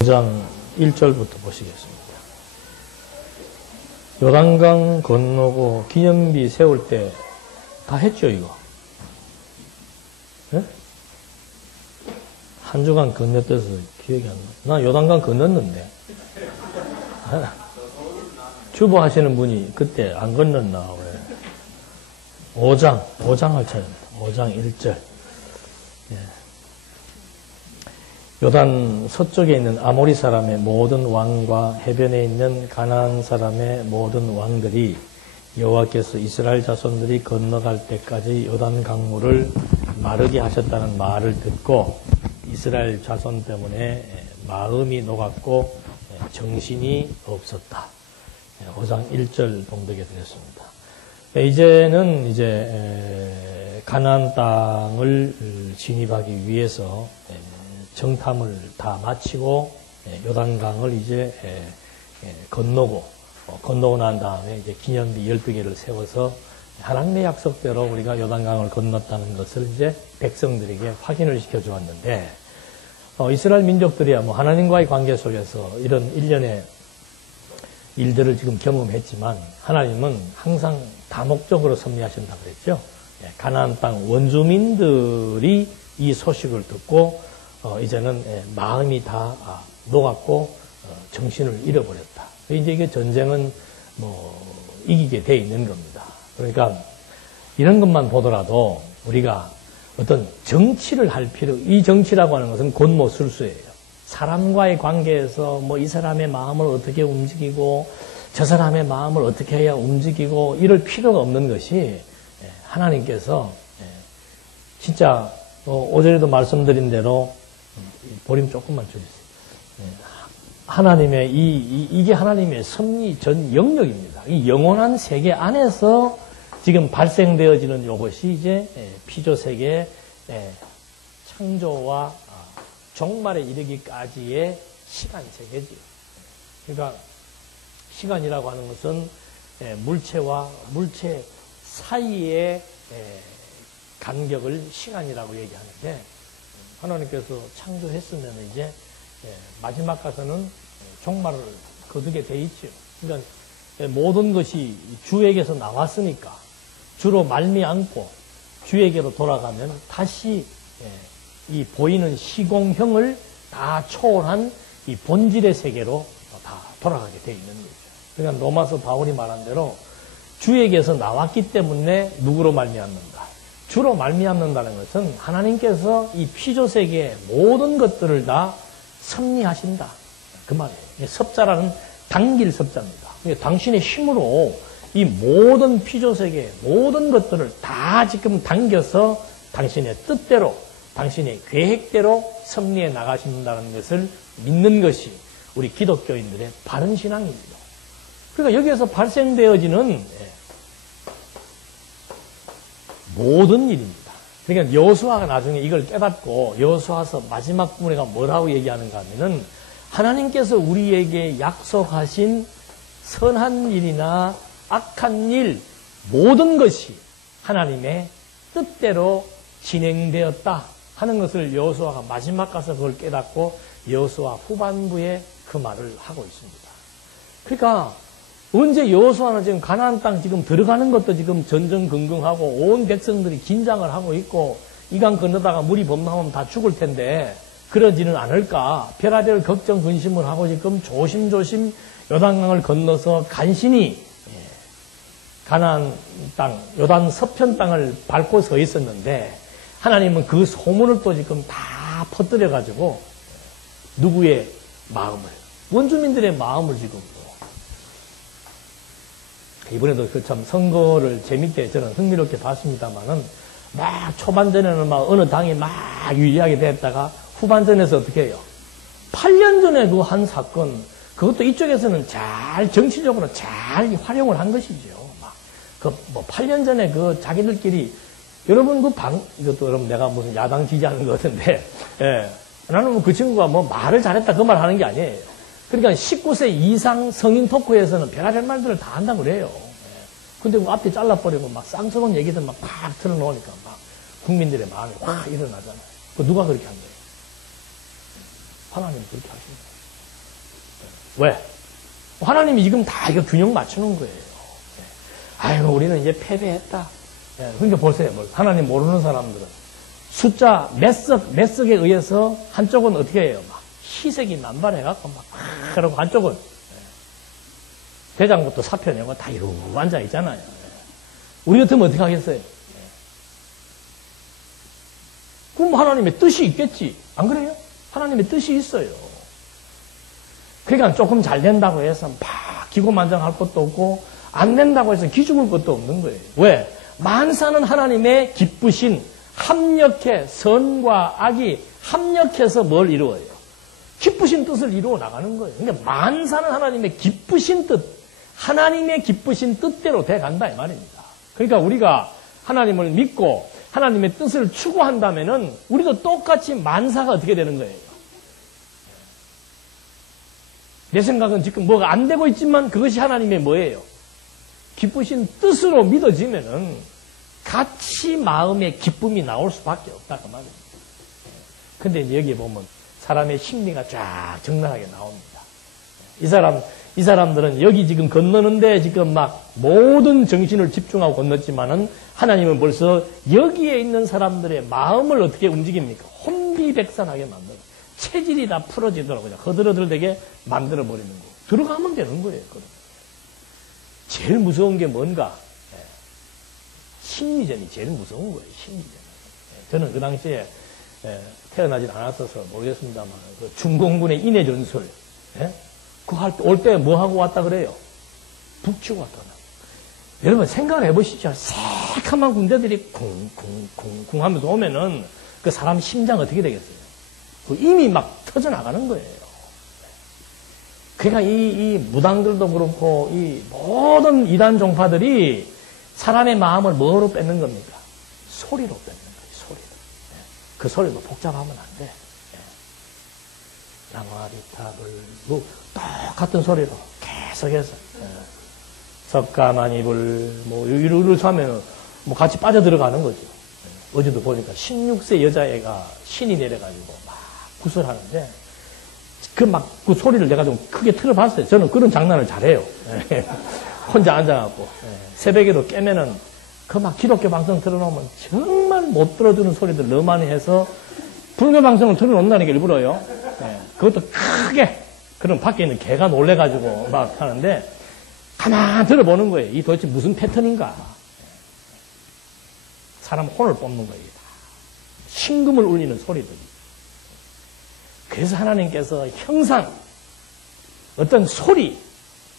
5장 1절부터 보시겠습니다. 요단강 건너고 기념비 세울 때 다 했죠, 이거? 네? 한 주간 건넜대서 기억이 안 나. 나 요단강 건넜는데. 주보하시는 분이 그때 안 건넜나, 왜? 5장 할 차례입니다. 5장 1절. 예. 요단 서쪽에 있는 아모리 사람의 모든 왕과 해변에 있는 가나안 사람의 모든 왕들이 여호와께서 이스라엘 자손들이 건너갈 때까지 요단 강물을 마르게 하셨다는 말을 듣고 이스라엘 자손 때문에 마음이 녹았고 정신이 없었다. 5장 1절 봉독해 드렸습니다. 이제는 가나안 땅을 진입하기 위해서 정탐을 다 마치고 요단강을 이제 건너고 난 다음에 이제 기념비 12개를 세워서 하나님의 약속대로 우리가 요단강을 건넜다는 것을 이제 백성들에게 확인을 시켜 주었는데, 이스라엘 민족들이야 뭐 하나님과의 관계 속에서 이런 일련의 일들을 지금 경험했지만 하나님은 항상 다목적으로 섭리하신다고 그랬죠. 가나안 땅 원주민들이 이 소식을 듣고 이제는 마음이 다 녹았고 정신을 잃어버렸다. 이제 이게 전쟁은 뭐 이기게 돼 있는 겁니다. 그러니까 이런 것만 보더라도 우리가 어떤 정치를 할 이 정치라고 하는 것은 권모술수예요. 사람과의 관계에서 뭐 이 사람의 마음을 어떻게 움직이고 저 사람의 마음을 어떻게 해야 움직이고 이럴 필요가 없는 것이 하나님께서 진짜 오전에도 말씀드린 대로 보림 조금만 주세요. 하나님의 이게 하나님의 섭리 전 영역입니다. 이 영원한 세계 안에서 지금 발생되어지는 이것이 이제 피조 세계의 창조와 종말에 이르기까지의 시간 세계지요. 그러니까 시간이라고 하는 것은 물체와 물체 사이의 간격을 시간이라고 얘기하는데, 하나님께서 창조했으면 이제 마지막 가서는 종말을 거두게 돼 있죠. 그러니까 모든 것이 주에게서 나왔으니까 주로 말미암고 주에게로 돌아가면 다시 이 보이는 시공형을 다 초월한 이 본질의 세계로 다 돌아가게 돼 있는 거죠. 그러니까 로마서 바울이 말한 대로 주에게서 나왔기 때문에 누구로 말미암는가? 주로 말미암는다는 것은 하나님께서 이 피조 세계의 모든 것들을 다 섭리하신다. 그 말이에요. 섭자라는 당길 섭자입니다. 당신의 힘으로 이 모든 피조 세계의 모든 것들을 다 지금 당겨서 당신의 뜻대로, 당신의 계획대로 섭리해 나가신다는 것을 믿는 것이 우리 기독교인들의 바른 신앙입니다. 그러니까 여기에서 발생되어지는 모든 일입니다. 그러니까 여호수아가 나중에 이걸 깨닫고 여호수아서 마지막 부분에가 뭐라고 얘기하는가 하면은 하나님께서 우리에게 약속하신 선한 일이나 악한 일 모든 것이 하나님의 뜻대로 진행되었다 하는 것을 여호수아가 마지막 가서 그걸 깨닫고 여호수아 후반부에 그 말을 하고 있습니다. 그러니까 언제 여호수아는 지금 가나안 땅 지금 들어가는 것도 지금 전전긍긍하고 온 백성들이 긴장을 하고 있고 이강 건너다가 물이 범람하면 다 죽을 텐데 그러지는 않을까 별하별 걱정 근심을 하고 지금 조심조심 요단강을 건너서 간신히 가나안 땅 요단 서편 땅을 밟고 서 있었는데 하나님은 그 소문을 또 지금 다 퍼뜨려 가지고 누구의 마음을 원주민들의 마음을 지금 이번에도 그 참 선거를 재밌게 저는 흥미롭게 봤습니다만은 막 초반전에는 막 어느 당이 막 유리하게 됐다가 후반전에서 어떻게 해요? 8년 전에 그 한 사건 그것도 이쪽에서는 잘 정치적으로 잘 활용을 한 것이죠. 막 그 뭐 8년 전에 그 자기들끼리 여러분 이것도 여러분 내가 무슨 야당 지지하는 것 같은데 나는 뭐 그 친구가 뭐 말을 잘했다 그 말 하는 게 아니에요. 그러니까 19세 이상 성인 토크에서는 별의별 말들을 다 한다고 그래요. 근데 그 앞에 잘라버리고 막 쌍스러운 얘기들 막 팍 틀어놓으니까 막 국민들의 마음이 확 일어나잖아요. 그 누가 그렇게 한 거예요? 하나님이 그렇게 하신 거예요. 왜? 하나님이 지금 다 이거 균형 맞추는 거예요. 아이고, 우리는 이제 패배했다. 그러니까 보세요. 하나님 모르는 사람들은 숫자 몇 석에 의해서 한쪽은 어떻게 해요? 막 희색이 만발해갖고 막 그러고 한쪽은 대장부터 사표 내고 다 이러고 앉아 있잖아요. 우리 같으면 어떻게 하겠어요? 그럼 하나님의 뜻이 있겠지. 안 그래요? 하나님의 뜻이 있어요. 그러니까 조금 잘 된다고 해서 막 기고만장할 것도 없고 안 된다고 해서 기죽을 것도 없는 거예요. 왜? 만사는 하나님의 기쁘신 합력해 선과 악이 합력해서 뭘 이루어요? 기쁘신 뜻을 이루어 나가는 거예요. 그러니까 만사는 하나님의 기쁘신 뜻, 하나님의 기쁘신 뜻대로 돼간다 이 말입니다. 그러니까 우리가 하나님을 믿고 하나님의 뜻을 추구한다면은 우리도 똑같이 만사가 어떻게 되는 거예요? 내 생각은 지금 뭐가 안 되고 있지만 그것이 하나님의 뭐예요? 기쁘신 뜻으로 믿어지면은 같이 마음의 기쁨이 나올 수밖에 없다 그 말입니다. 근데 이제 여기 보면 사람의 심리가 쫙 적나라하게 나옵니다. 이 사람들은 여기 지금 건너는데 지금 막 모든 정신을 집중하고 건넜지만은 하나님은 벌써 여기에 있는 사람들의 마음을 어떻게 움직입니까? 혼비백산하게 만들어. 체질이 다 풀어지도록 그냥 허들허들되게 만들어 버리는 거. 들어가면 되는 거예요. 그럼. 제일 무서운 게 뭔가? 심리전이 제일 무서운 거예요. 심리전. 저는 그 당시에 태어나진 않았어서 모르겠습니다만 그 중공군의 인해 전술 그 올 때 뭐 하고 왔다 그래요? 북치고 왔다. 여러분 생각을 해보시죠. 새카만 군대들이 쿵쿵쿵쿵 하면서 오면은 그 사람 심장 어떻게 되겠어요? 이미 막 터져나가는 거예요. 그러니까 이 무당들도 그렇고 이 모든 이단 종파들이 사람의 마음을 뭐로 뺏는 겁니까? 소리로 뺏는 거예요. 소리로. 그 소리도 복잡하면 안 돼. 나무아리타불 똑같은 소리로 계속해서 석가마니불 이렇게 하면 같이 빠져들어가는 거죠. 어제도 보니까 16세 여자애가 신이 내려가지고 막 구설하는데 그 소리를 내가 좀 크게 틀어봤어요. 저는 그런 장난을 잘해요. 혼자 앉아갖고 새벽에도 깨면은 그 막 기독교 방송 틀어놓으면 정말 못 들어주는 소리들 너무 많이 해서 불교 방송을 틀어놓는다니까 일부러요. 그것도 크게 그럼 밖에 있는 개가 놀래가지고 막 하는데 가만 들어보는 거예요. 이 도대체 무슨 패턴인가? 사람 혼을 뽑는 거예요. 심금을 울리는 소리들이. 그래서 하나님께서 형상, 어떤 소리,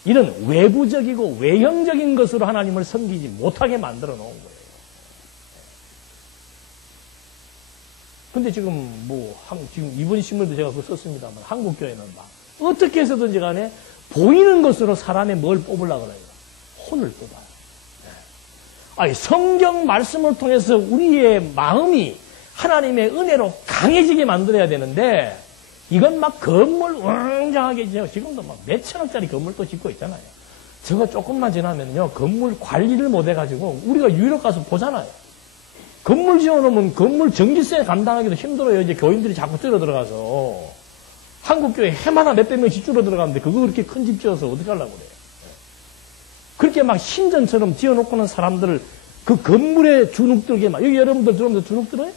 이런 외부적이고 외형적인 것으로 하나님을 섬기지 못하게 만들어 놓은 거예요. 근데 지금 지금 이번 신문도 제가 그거 썼습니다만 한국교회는 막 어떻게 해서든지 간에 보이는 것으로 사람의 뭘 뽑으려고 그래요? 혼을 뽑아요. 아니, 성경 말씀을 통해서 우리의 마음이 하나님의 은혜로 강해지게 만들어야 되는데 이건 막 건물 웅장하게 지금도 막 몇천억짜리 건물도 짓고 있잖아요. 저거 조금만 지나면요 건물 관리를 못 해가지고 우리가 유럽 가서 보잖아요. 건물 지어놓으면 건물 전기세 감당하기도 힘들어요. 이제 교인들이 자꾸 줄어들어가서 한국교회 해마다 몇백 명씩 줄어들어가는데 그거 그렇게 큰 집 지어서 어떻게 하려고 그래요? 그렇게 막 신전처럼 지어놓고는 사람들을 그 건물에 주눅 들게 막 여기 여러분들 들어오면서 주눅 들어요?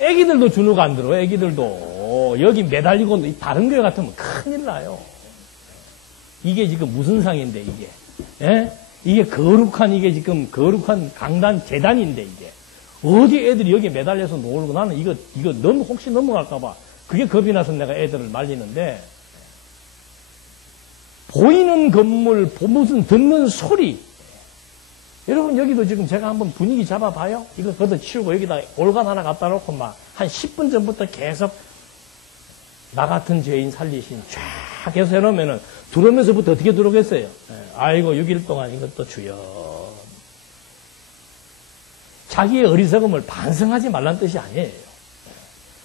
애기들도 주눅 안 들어. 애기들도 여기 매달리고 다른 교회 같으면 큰일 나요. 이게 지금 무슨 상인데 이게? 예? 이게 이게 지금 거룩한 강단 재단인데 이게 어디 애들이 여기 매달려서 놀고 나는 이거 너무 혹시 넘어갈까봐 그게 겁이 나서 내가 애들을 말리는데 보이는 건물, 무슨 듣는 소리. 여러분 여기도 지금 제가 한번 분위기 잡아봐요. 이거 걷어치우고 여기다 올간 하나 갖다 놓고 막 한 10분 전부터 계속 나 같은 죄인 살리신 쫙 해서 해놓으면은 들어오면서부터 어떻게 들어오겠어요? 아이고 6일 동안 이것도 주여. 자기의 어리석음을 반성하지 말란 뜻이 아니에요.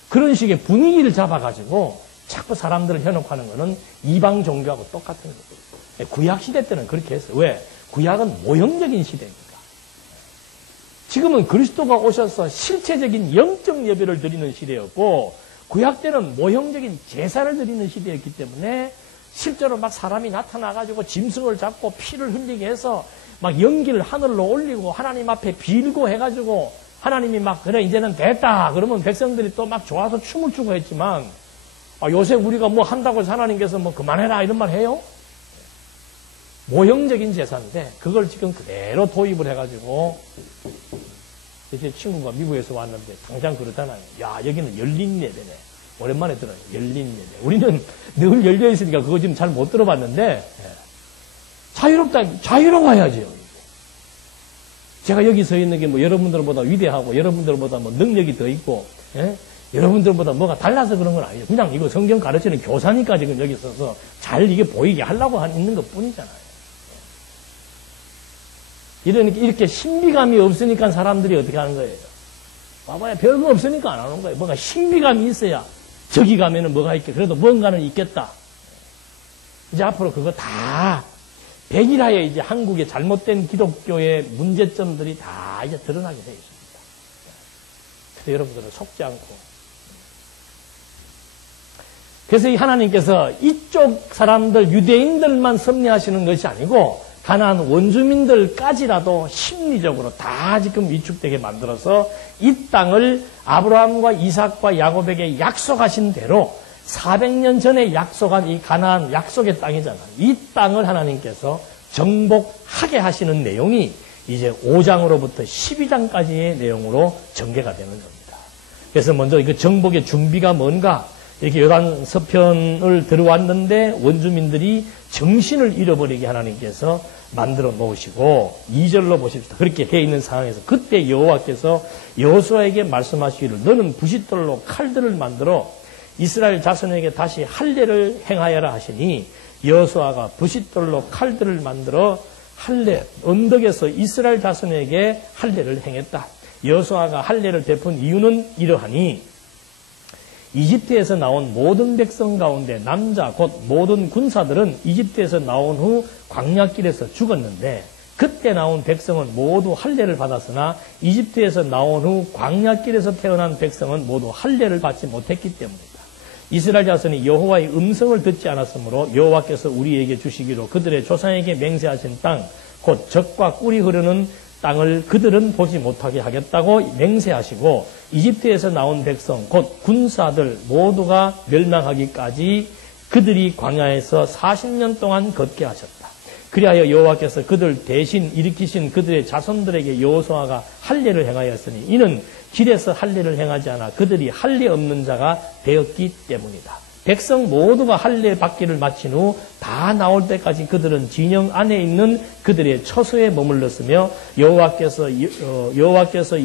그런 식의 분위기를 잡아가지고 자꾸 사람들을 현혹하는 거는 이방 종교하고 똑같은 거예요. 구약 시대 때는 그렇게 했어요. 왜? 구약은 모형적인 시대니까. 지금은 그리스도가 오셔서 실체적인 영적 예배를 드리는 시대였고 구약 때는 모형적인 제사를 드리는 시대였기 때문에 실제로 막 사람이 나타나가지고 짐승을 잡고 피를 흘리게 해서 막 연기를 하늘로 올리고 하나님 앞에 빌고 해가지고 하나님이 막 그래 이제는 됐다 그러면 백성들이 또 막 좋아서 춤을 추고 했지만 요새 우리가 뭐 한다고 해서 하나님께서 뭐 그만해라 이런 말 해요? 모형적인 제사인데 그걸 지금 그대로 도입을 해가지고 제 친구가 미국에서 왔는데 당장 그러잖아요. 야 여기는 열린 예배네. 오랜만에 들어요. 열린 예배. 우리는 늘 열려 있으니까 그거 지금 잘 못 들어봤는데 자유롭다. 자유로워야죠. 제가 여기 서 있는 게 뭐 여러분들보다 위대하고 여러분들보다 뭐 능력이 더 있고 여러분들보다 뭐가 달라서 그런 건 아니에요. 그냥 이거 성경 가르치는 교사니까 지금 여기 서서 잘 이게 보이게 하려고 있는 것 뿐이잖아요. 이렇게 신비감이 없으니까 사람들이 어떻게 하는 거예요? 봐봐요. 별거 없으니까 안 하는 거예요. 뭔가 신비감이 있어야 저기 가면은 뭐가 있겠, 그래도 뭔가는 있겠다. 이제 앞으로 그거 다 백일하에 이제 한국의 잘못된 기독교의 문제점들이 다 이제 드러나게 되어 있습니다. 그래서 여러분들은 속지 않고. 그래서 이 하나님께서 이쪽 사람들, 유대인들만 섭리하시는 것이 아니고 가나안 원주민들까지라도 심리적으로 다 지금 위축되게 만들어서 이 땅을 아브라함과 이삭과 야곱에게 약속하신 대로 400년 전에 약속한 이 가나안 약속의 땅이잖아요. 이 땅을 하나님께서 정복하게 하시는 내용이 이제 5장으로부터 12장까지의 내용으로 전개가 되는 겁니다. 그래서 먼저 그 정복의 준비가 뭔가 이렇게 요단 서편을 들어왔는데 원주민들이 정신을 잃어버리게 하나님께서 만들어 놓으시고 2절로 보십시다. 그렇게 되어 있는 상황에서 그때 여호와께서 여호수아에게 말씀하시기를 너는 부싯돌로 칼들을 만들어 이스라엘 자손에게 다시 할례를 행하여라 하시니 여호수아가 부싯돌로 칼들을 만들어 할례 언덕에서 이스라엘 자손에게 할례를 행했다. 여호수아가 할례를 베푼 이유는 이러하니 이집트에서 나온 모든 백성 가운데 남자 곧 모든 군사들은 이집트에서 나온 후 광야길에서 죽었는데 그때 나온 백성은 모두 할례를 받았으나 이집트에서 나온 후 광야길에서 태어난 백성은 모두 할례를 받지 못했기 때문이다. 이스라엘 자손이 여호와의 음성을 듣지 않았으므로 여호와께서 우리에게 주시기로 그들의 조상에게 맹세하신 땅 곧 젖과 꿀이 흐르는 땅을 그들은 보지 못하게 하겠다고 맹세하시고 이집트에서 나온 백성 곧 군사들 모두가 멸망하기까지 그들이 광야에서 40년 동안 걷게 하셨다. 그리하여 여호와께서 그들 대신 일으키신 그들의 자손들에게 여호수아가 할례를 행하였으니 이는 길에서 할례를 행하지 않아 그들이 할례 없는 자가 되었기 때문이다. 백성 모두가 할례 받기를 마친 후 다 나올 때까지 그들은 진영 안에 있는 그들의 처소에 머물렀으며 여호와께서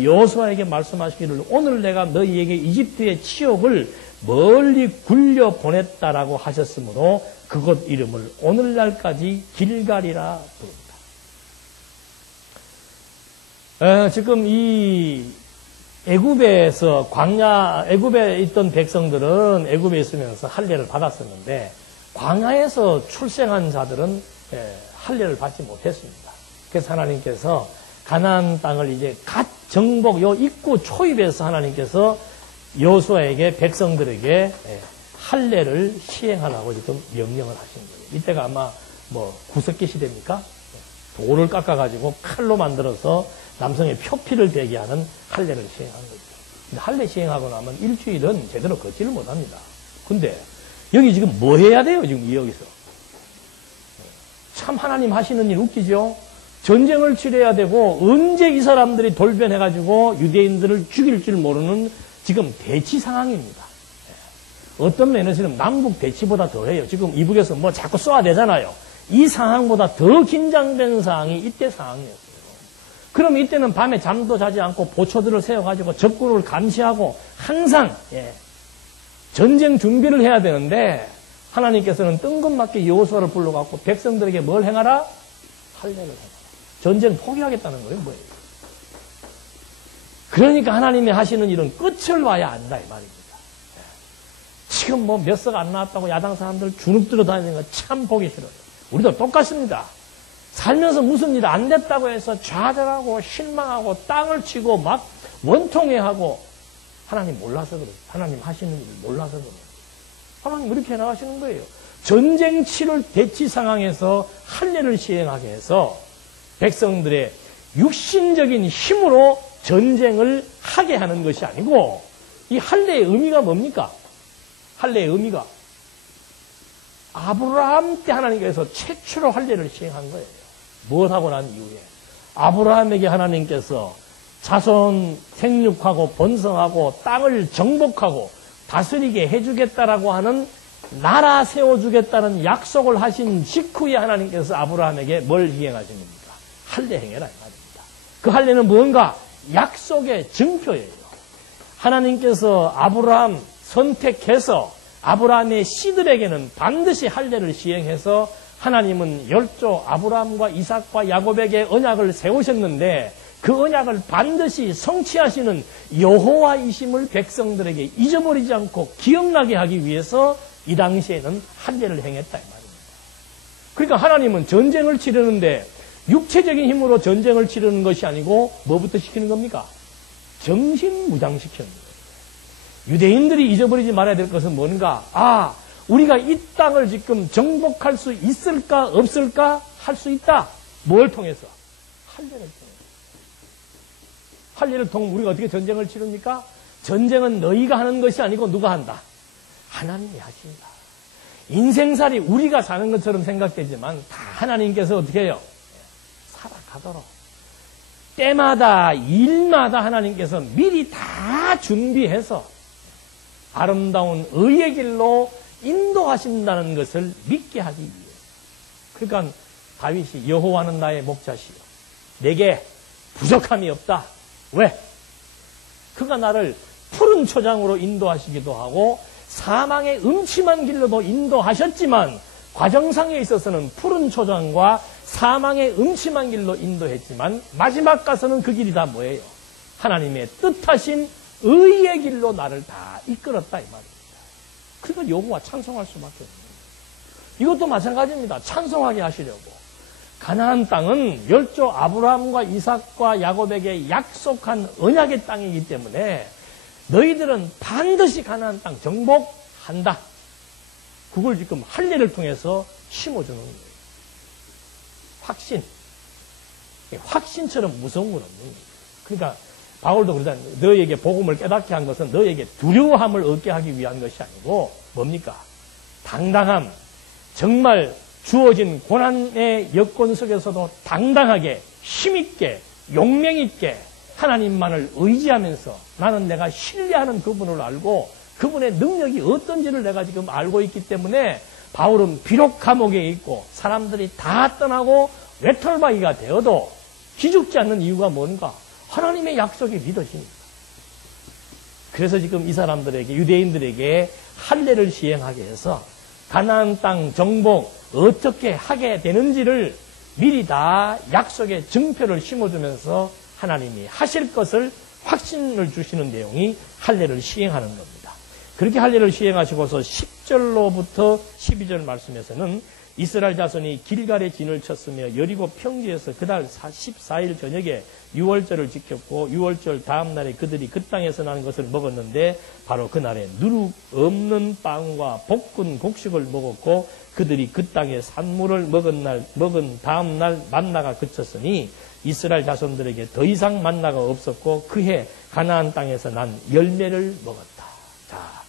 여호수아에게 말씀하시기를 오늘 내가 너희에게 이집트의 치욕을 멀리 굴려 보냈다라고 하셨으므로 그곳 이름을 오늘날까지 길갈이라 부른다. 지금 이 애굽에서 애굽에 있던 백성들은 애굽에 있으면서 할례를 받았었는데 광야에서 출생한 자들은 할례를 받지 못했습니다. 그래서 하나님께서 가나안 땅을 이제 갓 정복 요 입구 초입에서 하나님께서 여호수아에게 백성들에게 할례를 시행하라고 지금 명령을 하신 거예요. 이때가 아마 뭐 구석기 시대입니까? 돌을 깎아가지고 칼로 만들어서 남성의 표피를 베게 하는 할례를 시행한 거죠. 근데 할례 시행하고 나면 일주일은 제대로 걷지를 못합니다. 근데 여기 지금 뭐 해야 돼요? 지금 여기서. 참 하나님 하시는 일 웃기죠? 전쟁을 치러야 되고 언제 이 사람들이 돌변해가지고 유대인들을 죽일 줄 모르는 지금 대치 상황입니다. 어떤 면에서는 남북 대치보다 더해요. 지금 이북에서 뭐 자꾸 쏘아대잖아요. 이 상황보다 더 긴장된 상황이 이때 상황이었어요. 그럼 이때는 밤에 잠도 자지 않고 보초들을 세워가지고 적군을 감시하고 항상 전쟁 준비를 해야 되는데 하나님께서는 뜬금맞게 여호수아를 불러갖고 백성들에게 뭘 행하라? 할례를 행하라. 전쟁 포기하겠다는 거예요. 뭐예요? 그러니까 하나님이 하시는 일은 끝을 봐야 안다 이 말입니다. 지금 뭐 몇 석 안 나왔다고 야당 사람들 주눅 들어 다니는 거 참 보기 싫어요. 우리도 똑같습니다. 살면서 무슨 일 안 됐다고 해서 좌절하고 실망하고 땅을 치고 막 원통해하고 하나님 몰라서 그래요. 하나님 하시는 일을 몰라서 그래요. 하나님 이렇게 나가시는 거예요. 전쟁 치를 대치 상황에서 할례를 시행하게 해서 백성들의 육신적인 힘으로 전쟁을 하게 하는 것이 아니고, 이 할례의 의미가 뭡니까? 할례의 의미가 아브라함 때 하나님께서 최초로 할례를 시행한 거예요. 무엇하고 난 이후에 아브라함에게 하나님께서 자손 생육하고 번성하고 땅을 정복하고 다스리게 해주겠다라고 하는, 나라 세워주겠다는 약속을 하신 직후에 하나님께서 아브라함에게 뭘 시행하신 겁니까? 할례 행해라 이 말입니다. 그 할례는 무언가? 약속의 증표예요. 하나님께서 아브라함 선택해서 아브라함의 씨들에게는 반드시 할례를 시행해서 하나님은 열조 아브라함과 이삭과 야곱에게 언약을 세우셨는데, 그 언약을 반드시 성취하시는 여호와이심을 백성들에게 잊어버리지 않고 기억나게 하기 위해서 이 당시에는 할례를 행했다 이 말입니다. 그러니까 하나님은 전쟁을 치르는데 육체적인 힘으로 전쟁을 치르는 것이 아니고 뭐부터 시키는 겁니까? 정신무장시키는 거예요. 유대인들이 잊어버리지 말아야 될 것은 뭔가? 우리가 이 땅을 지금 정복할 수 있을까 없을까? 할 수 있다. 뭘 통해서? 할례를 통해서. 할례를 통해 우리가 어떻게 전쟁을 치릅니까? 전쟁은 너희가 하는 것이 아니고 누가 한다? 하나님이 하신다. 인생살이 우리가 사는 것처럼 생각되지만 다 하나님께서 어떻게 해요? 살아가도록. 때마다 일마다 하나님께서 미리 다 준비해서 아름다운 의의 길로 인도하신다는 것을 믿게 하기 위해. 그러니까 다윗이 여호와는 나의 목자시요 내게 부족함이 없다. 왜? 그가 나를 푸른 초장으로 인도하시기도 하고 사망의 음침한 길로도 인도하셨지만, 과정상에 있어서는 푸른 초장과 사망의 음침한 길로 인도했지만 마지막 가서는 그 길이 다 뭐예요? 하나님의 뜻하신 의의 길로 나를 다 이끌었다 이 말입니다. 그러니까 여호와 찬송할 수밖에 없는 거예요. 이것도 마찬가지입니다. 찬송하게 하시려고. 가나안 땅은 열조 아브라함과 이삭과 야곱에게 약속한 언약의 땅이기 때문에 너희들은 반드시 가나안 땅 정복한다. 그걸 지금 할례를 통해서 심어주는 거예요. 확신. 확신처럼 무서운 건 없는 거예요. 그러니까 바울도 그러잖아요. 너희에게 복음을 깨닫게 한 것은 너희에게 두려움을 얻게 하기 위한 것이 아니고 뭡니까? 당당함. 정말 주어진 고난의 여건 속에서도 당당하게 힘있게 용맹있게 하나님만을 의지하면서 나는 내가 신뢰하는 그분을 알고 그분의 능력이 어떤지를 내가 지금 알고 있기 때문에 바울은 비록 감옥에 있고 사람들이 다 떠나고 외톨바위가 되어도 기죽지 않는 이유가 뭔가? 하나님의 약속이 믿어집니다. 그래서 지금 이 사람들에게, 유대인들에게 할례를 시행하게 해서 가나안 땅 정복 어떻게 하게 되는지를 미리 다 약속의 증표를 심어주면서 하나님이 하실 것을 확신을 주시는 내용이 할례를 시행하는 겁니다. 그렇게 할례를 시행하시고서 10절로부터 12절 말씀에서는 이스라엘 자손이 길갈에 진을 쳤으며 여리고 평지에서 그달 14일 저녁에 유월절을 지켰고 유월절 다음 날에 그들이 그 땅에서 나는 것을 먹었는데 바로 그날에 누룩 없는 빵과 볶은 곡식을 먹었고 그들이 그 땅의 산물을 먹은 다음 날 만나가 그쳤으니 이스라엘 자손들에게 더 이상 만나가 없었고 그해 가나안 땅에서 난 열매를 먹었다. 자,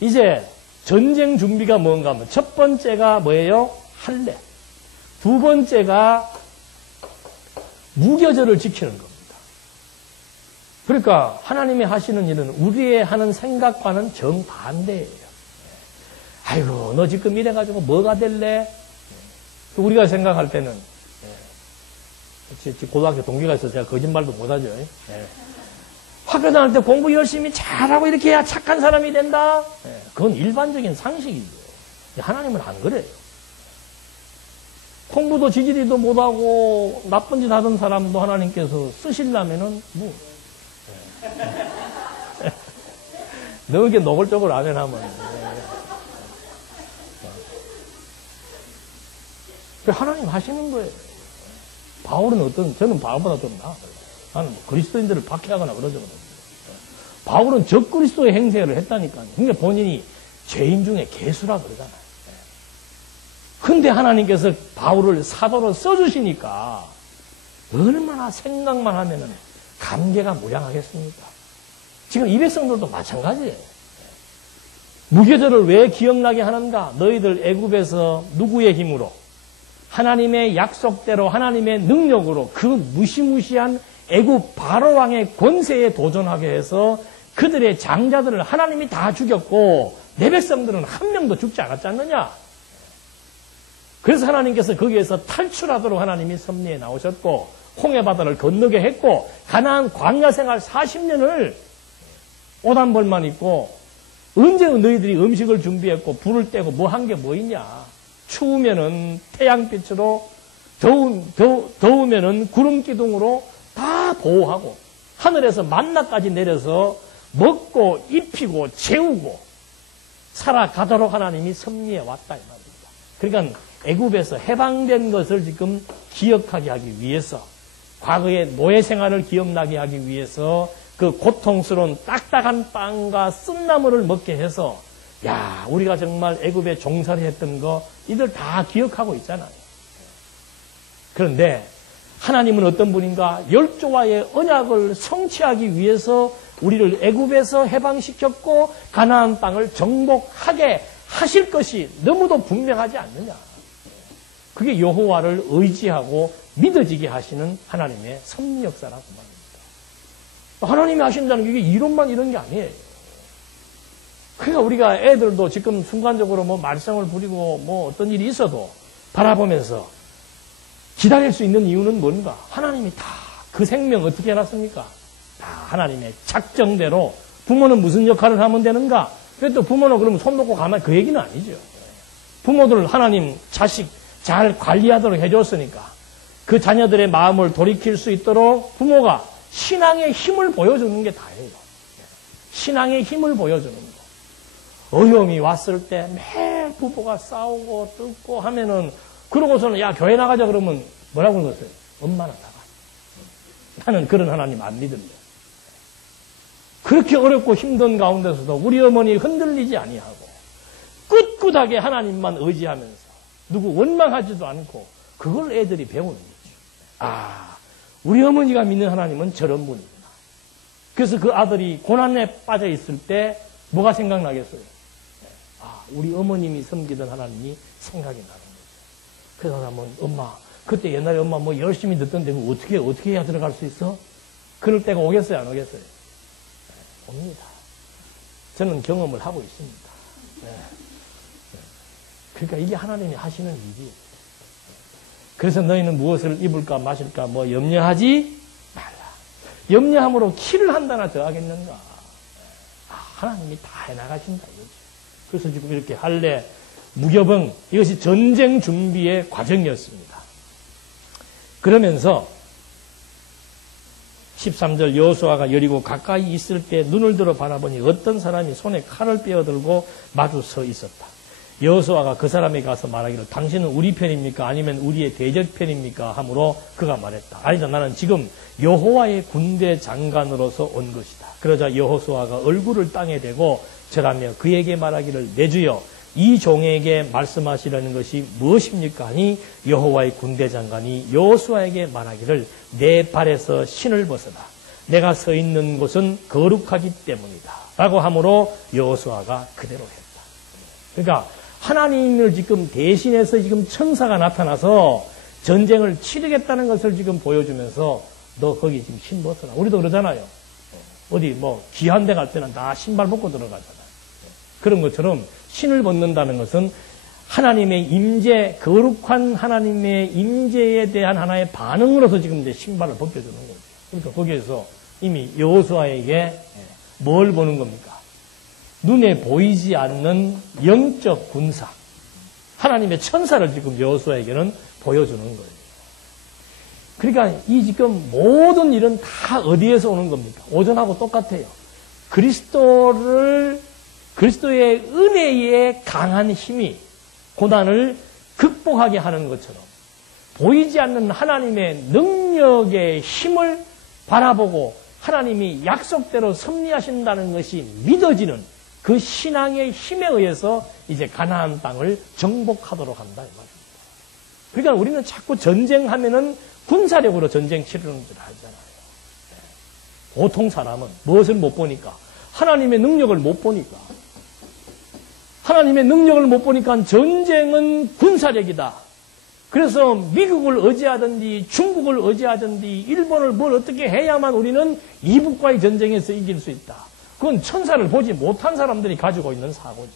이제 전쟁 준비가 뭔가 하면 첫 번째가 뭐예요? 할례. 두 번째가 무교절을 지키는 겁니다. 그러니까 하나님이 하시는 일은 우리의 하는 생각과는 정반대예요. 아이고 너 지금 이래가지고 뭐가 될래? 우리가 생각할 때는 고등학교 동기가 있어서 제가 거짓말도 못하죠. 학교 다닐 때 공부 열심히 잘하고 이렇게 해야 착한 사람이 된다? 그건 일반적인 상식이죠. 하나님은 안 그래요. 공부도 지지리도 못하고 나쁜 짓 하던 사람도 하나님께서 쓰시려면은 너에게 노골적으로 안 해나면 하나님 하시는 거예요. 바울은 저는 바울보다 좀 나아요. 나는 그리스도인들을 박해하거나 그러지 않거든요. 바울은 적그리스도의 행세를 했다니까요. 그러니까 본인이 죄인 중에 개수라 그러잖아요. 근데 하나님께서 바울을 사도로 써주시니까 얼마나 생각만 하면은 감개가 무량하겠습니까? 지금 이 백성들도 마찬가지예요. 무교절을 왜 기억나게 하는가? 너희들 애굽에서 누구의 힘으로? 하나님의 약속대로 하나님의 능력으로 그 무시무시한 애굽 바로왕의 권세에 도전하게 해서 그들의 장자들을 하나님이 다 죽였고 내 백성들은 한 명도 죽지 않았지 않느냐? 그래서 하나님께서 거기에서 탈출하도록 하나님이 섭리에 나오셨고 홍해바다를 건너게 했고 가나안 광야 생활 40년을 오단벌만 입고 언제 너희들이 음식을 준비했고 불을 떼고 뭐 한 게 뭐 있냐? 추우면은 태양빛으로 더우면은 구름 기둥으로 다 보호하고 하늘에서 만나까지 내려서 먹고 입히고 재우고 살아가도록 하나님이 섭리해 왔다 이 말입니다. 그러니까 애굽에서 해방된 것을 지금 기억하게 하기 위해서 과거의 노예 생활을 기억나게 하기 위해서 그 고통스러운 딱딱한 빵과 쓴나물을 먹게 해서 야 우리가 정말 애굽에 종살이 했던 거 이들 다 기억하고 있잖아요. 그런데 하나님은 어떤 분인가? 열조와의 언약을 성취하기 위해서 우리를 애굽에서 해방시켰고 가나안 땅을 정복하게 하실 것이 너무도 분명하지 않느냐. 그게 여호와를 의지하고 믿어지게 하시는 하나님의 섭리 역사라고 말합니다. 하나님이 하신다는 게 이론만 이런 게 아니에요. 그러니까 우리가 애들도 지금 순간적으로 뭐 말썽을 부리고 뭐 어떤 일이 있어도 바라보면서 기다릴 수 있는 이유는 뭔가? 하나님이 다 그 생명 어떻게 해놨습니까? 다 하나님의 작정대로 부모는 무슨 역할을 하면 되는가? 그래도 부모는 그러면 손 놓고 가만히 그 얘기는 아니죠. 부모들 하나님 자식 잘 관리하도록 해줬으니까 그 자녀들의 마음을 돌이킬 수 있도록 부모가 신앙의 힘을 보여주는 게 다예요. 신앙의 힘을 보여주는 거. 어려움이 왔을 때 매일 부부가 싸우고 뜯고 하면은 그러고서는 야 교회 나가자 그러면 뭐라고 그러겠어요? 엄마는 나가. 나는 그런 하나님 안 믿는데. 그렇게 어렵고 힘든 가운데서도 우리 어머니 흔들리지 아니하고 꿋꿋하게 하나님만 의지하면서 누구 원망하지도 않고 그걸 애들이 배우는 거죠. 아, 우리 어머니가 믿는 하나님은 저런 분이구나. 그래서 그 아들이 고난에 빠져 있을 때 뭐가 생각나겠어요? 아, 우리 어머님이 섬기던 하나님이 생각이 나는 거죠. 그래서 한번 엄마, 그때 옛날에 엄마 뭐 열심히 듣던데 뭐 어떻게 해야 들어갈 수 있어? 그럴 때가 오겠어요, 안 오겠어요? 네, 옵니다. 저는 경험을 하고 있습니다. 네. 그러니까 이게 하나님이 하시는 일이에요. 그래서 너희는 무엇을 입을까 마실까 뭐 염려하지 말라. 염려함으로 키를 한다나 더 하겠는가. 아, 하나님이 다 해나가신다 이거죠. 그래서 지금 이렇게 할례, 무교병 이것이 전쟁 준비의 과정이었습니다. 그러면서 13절 여호수아가 여리고 가까이 있을 때 눈을 들어 바라보니 어떤 사람이 손에 칼을 빼어들고 마주 서 있었다. 여호수아가 그 사람에게 가서 말하기를 당신은 우리 편입니까? 아니면 우리의 대적 편입니까? 하므로 그가 말했다. 아니다. 나는 지금 여호와의 군대 장관으로서 온 것이다. 그러자 여호수아가 얼굴을 땅에 대고 절하며 그에게 말하기를 내 주여 이 종에게 말씀하시려는 것이 무엇입니까? 하니 여호와의 군대 장관이 여호수아에게 말하기를 내 발에서 신을 벗어라. 내가 서 있는 곳은 거룩하기 때문이다. 라고 하므로 여호수아가 그대로 했다. 그러니까 하나님을 지금 대신해서 지금 천사가 나타나서 전쟁을 치르겠다는 것을 지금 보여주면서 너 거기 지금 신 벗어라. 우리도 그러잖아요. 어디 뭐 귀한 데 갈 때는 다 신발 벗고 들어가잖아요. 그런 것처럼 신을 벗는다는 것은 하나님의 임재, 거룩한 하나님의 임재에 대한 하나의 반응으로서 지금 이제 신발을 벗겨주는 거죠. 그러니까 거기에서 이미 여호수아에게 뭘 보는 겁니까? 눈에 보이지 않는 영적 군사, 하나님의 천사를 지금 여호수아에게는 보여주는 거예요. 그러니까 이 지금 모든 일은 다 어디에서 오는 겁니까? 오전하고 똑같아요. 그리스도의 은혜의 강한 힘이 고난을 극복하게 하는 것처럼 보이지 않는 하나님의 능력의 힘을 바라보고 하나님이 약속대로 섭리하신다는 것이 믿어지는 그 신앙의 힘에 의해서 이제 가나안 땅을 정복하도록 한다 이 말입니다. 그러니까 우리는 자꾸 전쟁하면은 군사력으로 전쟁 치르는 줄 알잖아요. 보통 사람은 무엇을 못 보니까? 하나님의 능력을 못 보니까. 하나님의 능력을 못 보니까 전쟁은 군사력이다. 그래서 미국을 의지하든지 중국을 의지하든지 일본을 뭘 어떻게 해야만 우리는 이북과의 전쟁에서 이길 수 있다. 그건 천사를 보지 못한 사람들이 가지고 있는 사고지.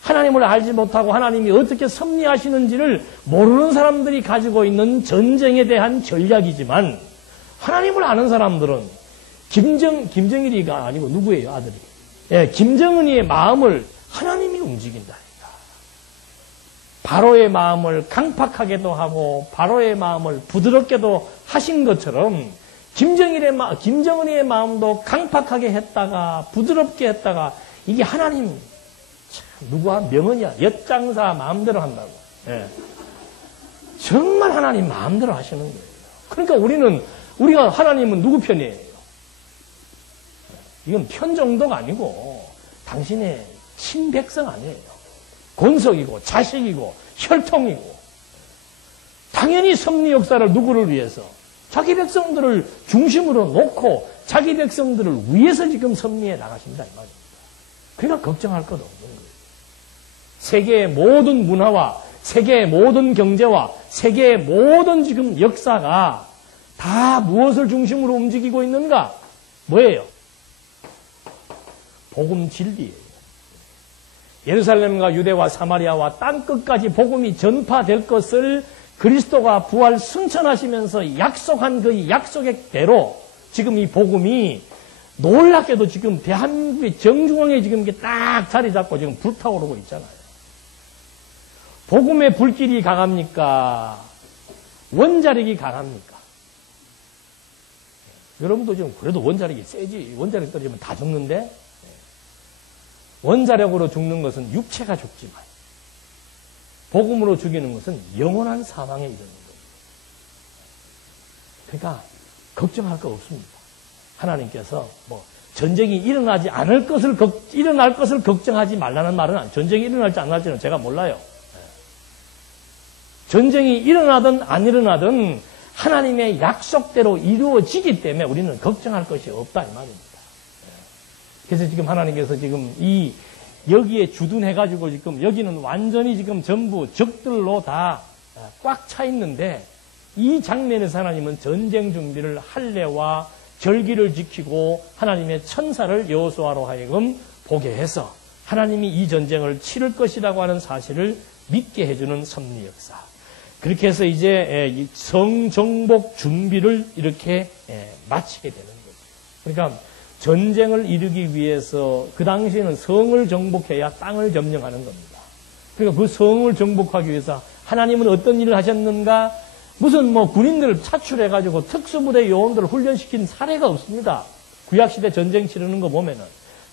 하나님을 알지 못하고 하나님이 어떻게 섭리하시는지를 모르는 사람들이 가지고 있는 전쟁에 대한 전략이지만 하나님을 아는 사람들은 김정일이가 아니고 누구예요? 아들이. 예, 김정은이의 마음을 하나님이 움직인다니까. 바로의 마음을 강팍하게도 하고 바로의 마음을 부드럽게도 하신 것처럼 김정은이의 마음도 강팍하게 했다가 부드럽게 했다가 이게 하나님 참 누구야? 명언이야. 엿장사 마음대로 한다고. 예. 정말 하나님 마음대로 하시는 거예요. 그러니까 우리가 하나님은 누구 편이에요? 이건 편 정도가 아니고 당신의 친백성 아니에요. 권속이고 자식이고 혈통이고 당연히 섭리 역사를 누구를 위해서? 자기 백성들을 중심으로 놓고 자기 백성들을 위해서 지금 섭리해 나가신다 이 말입니다. 그러니까 걱정할 것 없는 거예요. 세계의 모든 문화와 세계의 모든 경제와 세계의 모든 지금 역사가 다 무엇을 중심으로 움직이고 있는가? 뭐예요? 복음 진리예요. 예루살렘과 유대와 사마리아와 땅끝까지 복음이 전파될 것을 그리스도가 부활 승천하시면서 약속한 그 약속의 대로 지금 이 복음이 놀랍게도 지금 대한민국의 정중앙에 지금 이렇게 딱 자리 잡고 지금 불타오르고 있잖아요. 복음의 불길이 강합니까? 원자력이 강합니까? 여러분도 지금 그래도 원자력이 세지. 원자력 떨어지면 다 죽는데? 원자력으로 죽는 것은 육체가 죽지만 복음으로 죽이는 것은 영원한 사망에 이르는 거예요. 그러니까 걱정할 거 없습니다. 하나님께서 전쟁이 일어날 것을 걱정하지 말라는 말은 아니에요. 전쟁이 일어날지 안 일어날지는 제가 몰라요. 전쟁이 일어나든 안 일어나든 하나님의 약속대로 이루어지기 때문에 우리는 걱정할 것이 없다 이 말입니다. 그래서 지금 하나님께서 지금 여기에 주둔해가지고 지금 여기는 완전히 지금 전부 적들로 다 꽉 차 있는데 이 장면에서 하나님은 전쟁 준비를 할례와 절기를 지키고 하나님의 천사를 여호수아로 하여금 보게 해서 하나님이 이 전쟁을 치를 것이라고 하는 사실을 믿게 해주는 섭리 역사. 그렇게 해서 이제 성정복 준비를 이렇게 마치게 되는 거죠. 그러니까 전쟁을 이루기 위해서 그 당시에는 성을 정복해야 땅을 점령하는 겁니다. 그러니까 그 성을 정복하기 위해서 하나님은 어떤 일을 하셨는가? 무슨 군인들을 차출해가지고 특수부대 요원들을 훈련시킨 사례가 없습니다. 구약시대 전쟁 치르는 거 보면은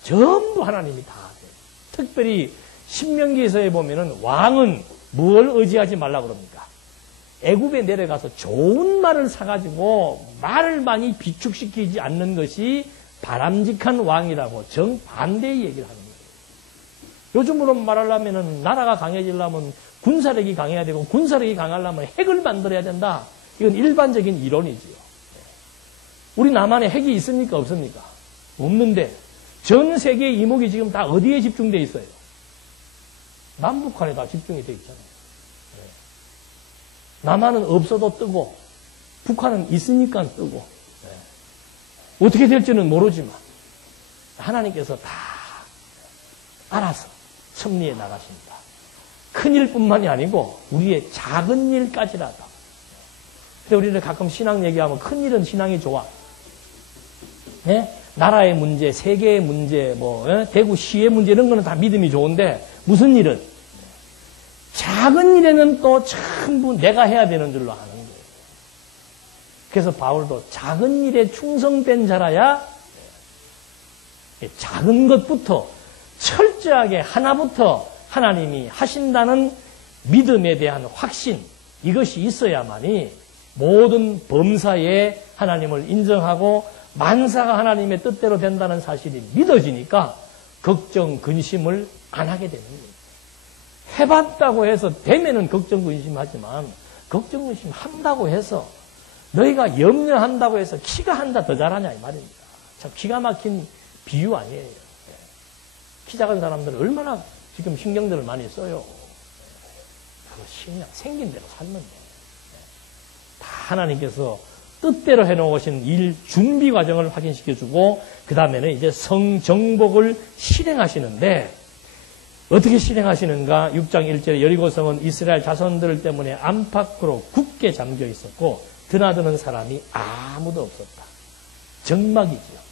전부 하나님이 다 하세요. 특별히 신명기에서에 보면은 왕은 뭘 의지하지 말라고 그럽니까? 애굽에 내려가서 좋은 말을 사가지고 말을 많이 비축시키지 않는 것이 바람직한 왕이라고 정반대의 얘기를 하는 거예요. 요즘으로 말하려면 나라가 강해지려면 군사력이 강해야 되고 군사력이 강하려면 핵을 만들어야 된다. 이건 일반적인 이론이지요. 우리 남한에 핵이 있습니까? 없습니까? 없는데 전 세계의 이목이 지금 다 어디에 집중되어 있어요? 남북한에 다 집중이 되어 있잖아요. 남한은 없어도 뜨고 북한은 있으니까 뜨고 어떻게 될지는 모르지만 하나님께서 다 알아서 섭리해 나가십니다. 큰 일뿐만이 아니고 우리의 작은 일까지라도. 근데 우리는 가끔 신앙 얘기하면 큰 일은 신앙이 좋아. 나라의 문제, 세계의 문제, 대구시의 문제 이런 거는 다 믿음이 좋은데 무슨 일은 작은 일에는 또 전부 내가 해야 되는 줄로 아는 거예요. 그래서 바울도 작은 일에 충성된 자라야 작은 것부터 철저하게 하나부터 하나님이 하신다는 믿음에 대한 확신, 이것이 있어야만이 모든 범사에 하나님을 인정하고 만사가 하나님의 뜻대로 된다는 사실이 믿어지니까 걱정, 근심을 안 하게 되는 거예요. 해봤다고 해서 되면은 걱정, 근심하지만 걱정, 근심 한다고 해서 너희가 염려한다고 해서 키가 한다 더 잘하냐 이 말입니다. 참 기가 막힌 비유 아니에요. 키 작은 사람들은 얼마나 지금 신경들을 많이 써요. 그냥 생긴 대로 살면 다 하나님께서 뜻대로 해놓으신 일 준비 과정을 확인시켜주고 그 다음에는 이제 성정복을 실행하시는데 어떻게 실행하시는가? 6장 1절에 여리고성은 이스라엘 자손들 때문에 안팎으로 굳게 잠겨 있었고 드나드는 사람이 아무도 없었다. 적막이지요.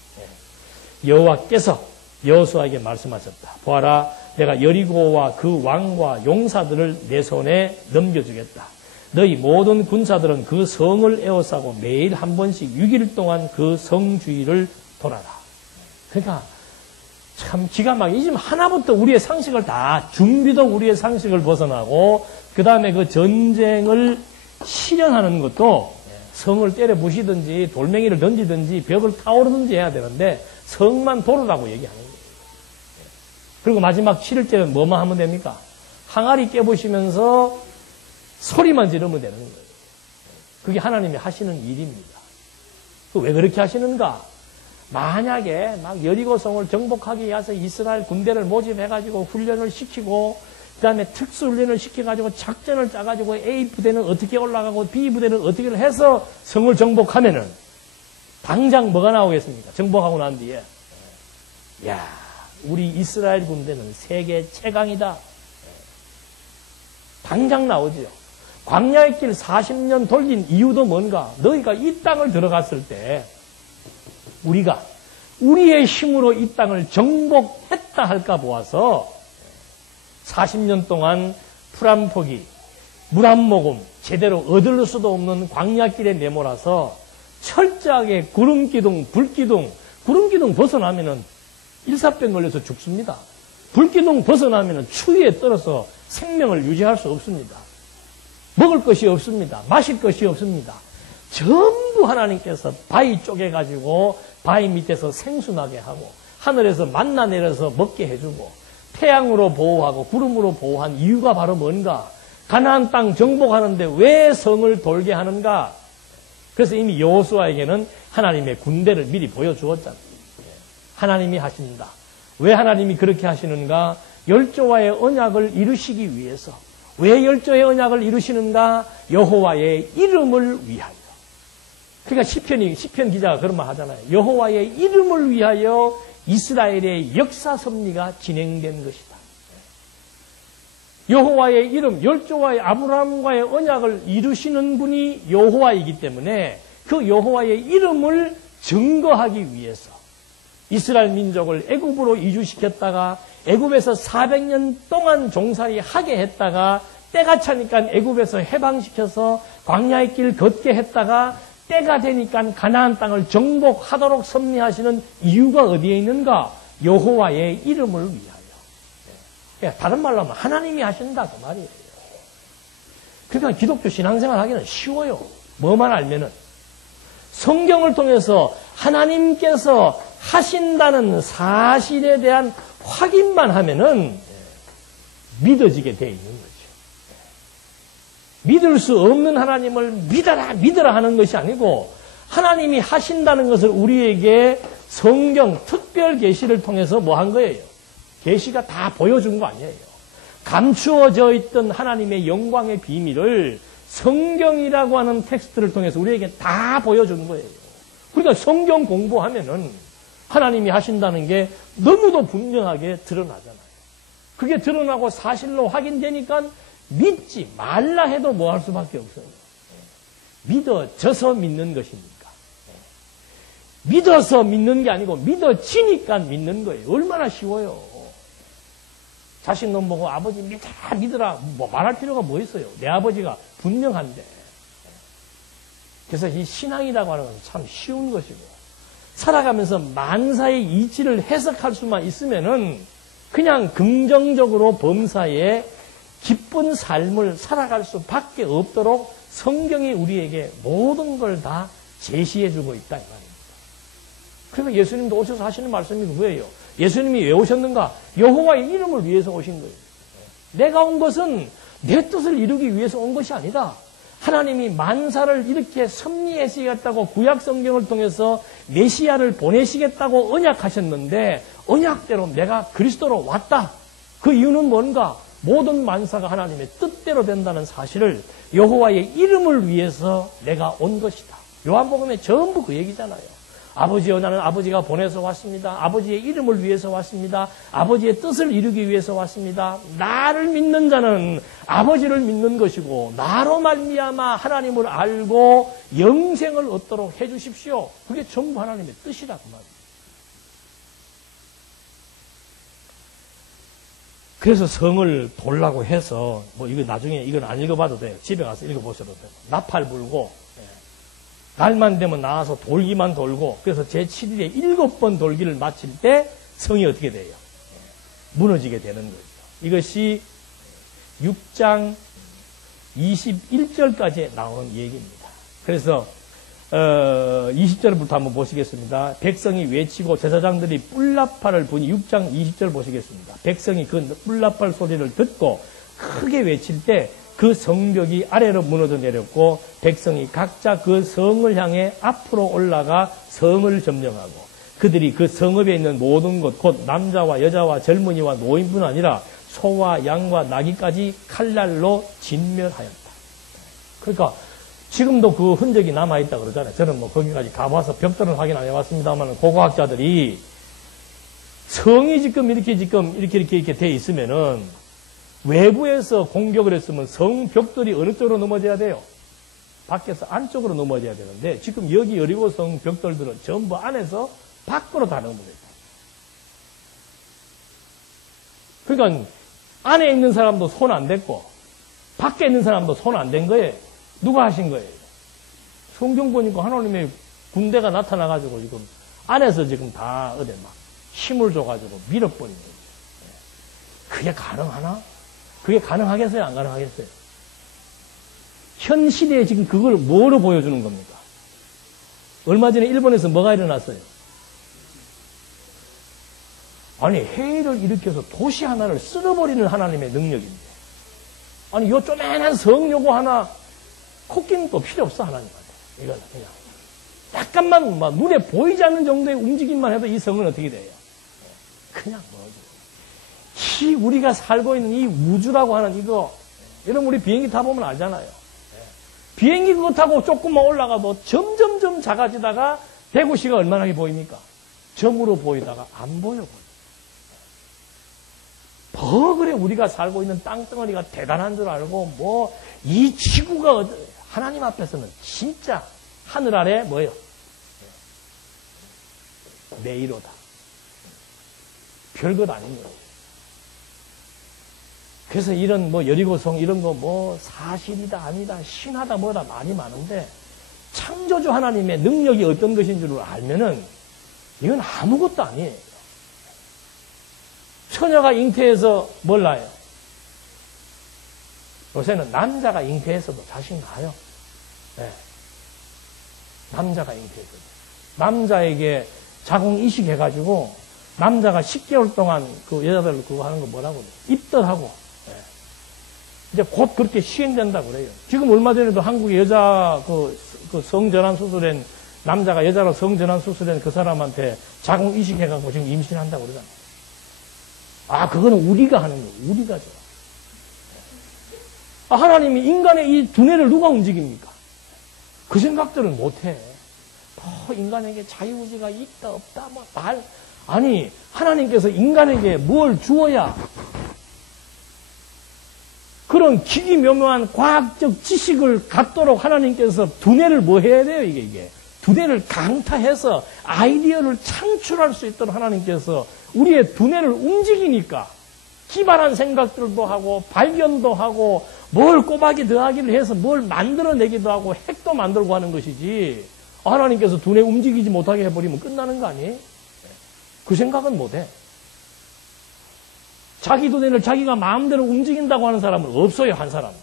여호와께서 여호수아에게 말씀하셨다. 보아라, 내가 여리고와 그 왕과 용사들을 내 손에 넘겨주겠다. 너희 모든 군사들은 그 성을 에워싸고 매일 한 번씩 6일 동안 그 성 주위를 돌아라. 그러니까 참 기가 막히게 지금 하나부터 우리의 상식을 다 준비도 우리의 상식을 벗어나고 그 다음에 그 전쟁을 실현하는 것도 성을 때려 부시든지 돌멩이를 던지든지 벽을 타오르든지 해야 되는데 성만 돌으라고 얘기하는 거예요. 그리고 마지막 치를 때는 뭐만 하면 됩니까? 항아리 깨부시면서 소리만 지르면 되는 거예요. 그게 하나님이 하시는 일입니다. 왜 그렇게 하시는가? 만약에 막 여리고성을 정복하기 위해서 이스라엘 군대를 모집해가지고 훈련을 시키고 그 다음에 특수훈련을 시켜가지고 작전을 짜가지고 A 부대는 어떻게 올라가고 B 부대는 어떻게 해서 성을 정복하면은 당장 뭐가 나오겠습니까? 정복하고 난 뒤에 야, 우리 이스라엘 군대는 세계 최강이다. 당장 나오지요. 광야의 길 40년 돌린 이유도 뭔가? 너희가 이 땅을 들어갔을 때 우리가 우리의 힘으로 이 땅을 정복했다 할까 보아서 40년 동안 풀 한 포기, 물 한 모금 제대로 얻을 수도 없는 광야길에 내몰아서 철저하게 구름기둥, 불기둥, 구름기둥 벗어나면은 일사병 걸려서 죽습니다. 불기둥 벗어나면은 추위에 떨어서 생명을 유지할 수 없습니다. 먹을 것이 없습니다. 마실 것이 없습니다. 전부 하나님께서 바위 쪼개가지고 바위 밑에서 생수나게 하고 하늘에서 만나 내려서 먹게 해주고 태양으로 보호하고 구름으로 보호한 이유가 바로 뭔가? 가나안 땅 정복하는데 왜 성을 돌게 하는가? 그래서 이미 여호수아에게는 하나님의 군대를 미리 보여주었잖아요. 하나님이 하신다. 왜 하나님이 그렇게 하시는가? 열조와의 언약을 이루시기 위해서. 왜 열조의 언약을 이루시는가? 여호와의 이름을 위하여. 그러니까 시편 기자가 그런 말 하잖아요. 여호와의 이름을 위하여 이스라엘의 역사 섭리가 진행된 것이다. 여호와의 이름, 열조와의 아브라함과의 언약을 이루시는 분이 여호와이기 때문에 그 여호와의 이름을 증거하기 위해서 이스라엘 민족을 애굽으로 이주시켰다가 애굽에서 400년 동안 종살이 하게 했다가 때가 차니까 애굽에서 해방시켜서 광야의 길 걷게 했다가 때가 되니까 가나안 땅을 정복하도록 섭리하시는 이유가 어디에 있는가? 여호와의 이름을 위하여. 다른 말로 하면 하나님이 하신다 그 말이에요. 그러니까 기독교 신앙생활 하기는 쉬워요. 뭐만 알면은. 성경을 통해서 하나님께서 하신다는 사실에 대한 확인만 하면은 믿어지게 돼 있는 거죠. 믿을 수 없는 하나님을 믿어라 하는 것이 아니고 하나님이 하신다는 것을 우리에게 성경 특별 계시를 통해서 뭐 한 거예요? 계시가 다 보여준 거 아니에요. 감추어져 있던 하나님의 영광의 비밀을 성경이라고 하는 텍스트를 통해서 우리에게 다 보여준 거예요. 그러니까 성경 공부하면은 하나님이 하신다는 게 너무도 분명하게 드러나잖아요. 그게 드러나고 사실로 확인되니까 믿지 말라 해도 뭐 할 수밖에 없어요. 믿어져서 믿는 것입니까? 믿어서 믿는 게 아니고 믿어지니까 믿는 거예요. 얼마나 쉬워요. 자식 놈 보고 아버지 믿어라 뭐 말할 필요가 뭐 있어요. 내 아버지가 분명한데. 그래서 이 신앙이라고 하는 것은 참 쉬운 것이고 살아가면서 만사의 이치를 해석할 수만 있으면은 그냥 긍정적으로 범사에 기쁜 삶을 살아갈 수밖에 없도록 성경이 우리에게 모든 걸 다 제시해주고 있다 이 말입니다. 그러니까 예수님도 오셔서 하시는 말씀이 뭐예요? 예수님이 왜 오셨는가? 여호와의 이름을 위해서 오신 거예요. 내가 온 것은 내 뜻을 이루기 위해서 온 것이 아니다. 하나님이 만사를 이렇게 섭리하시겠다고 구약 성경을 통해서 메시아를 보내시겠다고 언약하셨는데 언약대로 내가 그리스도로 왔다. 그 이유는 뭔가? 모든 만사가 하나님의 뜻대로 된다는 사실을 여호와의 이름을 위해서 내가 온 것이다. 요한복음에 전부 그 얘기잖아요. 아버지여 나는 아버지가 보내서 왔습니다. 아버지의 이름을 위해서 왔습니다. 아버지의 뜻을 이루기 위해서 왔습니다. 나를 믿는 자는 아버지를 믿는 것이고 나로 말미암아 하나님을 알고 영생을 얻도록 해주십시오. 그게 전부 하나님의 뜻이라 그 말이에요. 그래서 성을 돌라고 해서 뭐 이거 나중에 이건 안 읽어봐도 돼요. 집에 가서 읽어보셔도 돼요. 나팔 불고 날만 되면 나와서 돌기만 돌고 그래서 제7일에 7번 돌기를 마칠 때 성이 어떻게 돼요? 무너지게 되는 거죠. 이것이 6장 21절까지 나오는 얘기입니다. 그래서 20절부터 한번 보시겠습니다. 백성이 외치고 제사장들이 뿔나팔을 부니 6장 20절 보시겠습니다. 백성이 그 뿔나팔 소리를 듣고 크게 외칠 때 그 성벽이 아래로 무너져 내렸고 백성이 각자 그 성을 향해 앞으로 올라가 성을 점령하고 그들이 그 성읍에 있는 모든 것 곧 남자와 여자와 젊은이와 노인뿐 아니라 소와 양과 나귀까지 칼날로 진멸하였다. 그러니까 지금도 그 흔적이 남아있다 그러잖아요. 저는 뭐 거기까지 가봐서 벽돌은 확인 안 해봤습니다만 고고학자들이 성이 이렇게 돼 있으면은 외부에서 공격을 했으면 성 벽돌이 어느 쪽으로 넘어져야 돼요? 밖에서 안쪽으로 넘어져야 되는데 지금 여기 여리고 성 벽돌들은 전부 안에서 밖으로 다 넘어졌다. 그러니까 안에 있는 사람도 손 안 댔고 밖에 있는 사람도 손 안 댄 거예요. 누가 하신 거예요? 성경 보니까 하나님의 군대가 나타나가지고 지금 안에서 지금 다 어디 막 힘을 줘가지고 밀어버린 거예요. 그게 가능하나? 그게 가능하겠어요? 안 가능하겠어요? 현 시대에 지금 그걸 뭐로 보여주는 겁니까? 얼마 전에 일본에서 뭐가 일어났어요? 아니, 해일을 일으켜서 도시 하나를 쓸어버리는 하나님의 능력인데. 아니, 요 쪼맨한 성 요거 하나, 코끼리도 필요 없어, 하나님한테. 이거는 그냥. 약간만 막 눈에 보이지 않는 정도의 움직임만 해도 이 성은 어떻게 돼요? 그냥 뭐죠. 이 우리가 살고 있는 이 우주라고 하는 이거, 여러분 우리 비행기 타보면 알잖아요. 비행기 그거 타고 조금만 올라가도 점점점 작아지다가 대구시가 얼마나 보입니까? 점으로 보이다가 안 보여. 더 그래 우리가 살고 있는 땅덩어리가 대단한 줄 알고 뭐 이 지구가 하나님 앞에서는 진짜 하늘 아래 뭐예요? 메이로다. 별것 아닌 거예요. 그래서 이런 뭐 여리고성 이런 거 뭐 사실이다 아니다 신하다 뭐다 많이 많은데 창조주 하나님의 능력이 어떤 것인 줄 알면은 이건 아무것도 아니에요. 처녀가 잉태해서 뭘 낳아요? 요새는 남자가 잉태해서도 자식 낳아요. 네. 남자가 잉태해서도. 남자에게 자궁 이식해가지고 남자가 10개월 동안 그 여자들 그거 하는 거 뭐라고 그래요? 입덧하고. 네. 이제 곧 그렇게 시행된다고 그래요. 지금 얼마 전에도 한국의 여자 그 성전환 수술한 남자가 여자로 성전환 수술한 그 사람한테 자궁 이식해가지고 지금 임신한다고 그러잖아요. 아, 그거는 우리가 하는 거예요. 우리가 죠. 아, 하나님이 인간의 이 두뇌를 누가 움직입니까? 그 생각들은 못해. 인간에게 자유의지가 있다, 없다, 뭐, 아니, 하나님께서 인간에게 뭘 주어야 그런 기기묘묘한 과학적 지식을 갖도록 하나님께서 두뇌를 뭐 해야 돼요, 이게. 두뇌를 강타해서 아이디어를 창출할 수 있도록 하나님께서 우리의 두뇌를 움직이니까 기발한 생각들도 하고 발견도 하고 뭘 꼬박이 더하기를 해서 뭘 만들어내기도 하고 핵도 만들고 하는 것이지 하나님께서 두뇌 움직이지 못하게 해버리면 끝나는 거 아니에요? 그 생각은 못해. 자기 두뇌를 자기가 마음대로 움직인다고 하는 사람은 없어요. 한 사람도.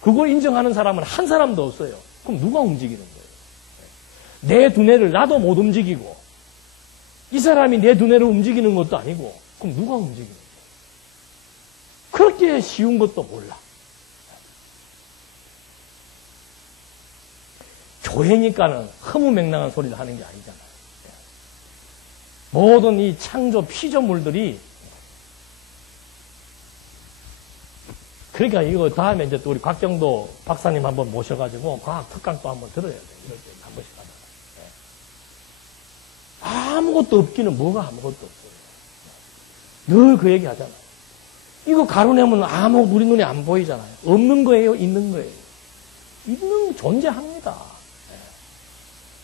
그걸 인정하는 사람은 한 사람도 없어요. 그럼 누가 움직이는 거예요? 내 두뇌를 나도 못 움직이고 이 사람이 내 두뇌를 움직이는 것도 아니고 그럼 누가 움직이는 거예요? 그렇게 쉬운 것도 몰라. 교회니까는 허무맹랑한 소리를 하는 게 아니잖아요. 모든 이 창조 피조물들이 그러니까 이거 다음에 이제 또 우리 곽정도 박사님 한번 모셔가지고 과학 특강 또 한번 들어야 돼. 이럴 때 한 번씩 하다가. 아무것도 없기는 뭐가 아무것도 없어요. 늘 그 얘기 하잖아요. 이거 가루내면 우리 눈에 안 보이잖아요. 없는 거예요? 있는 거예요? 존재합니다.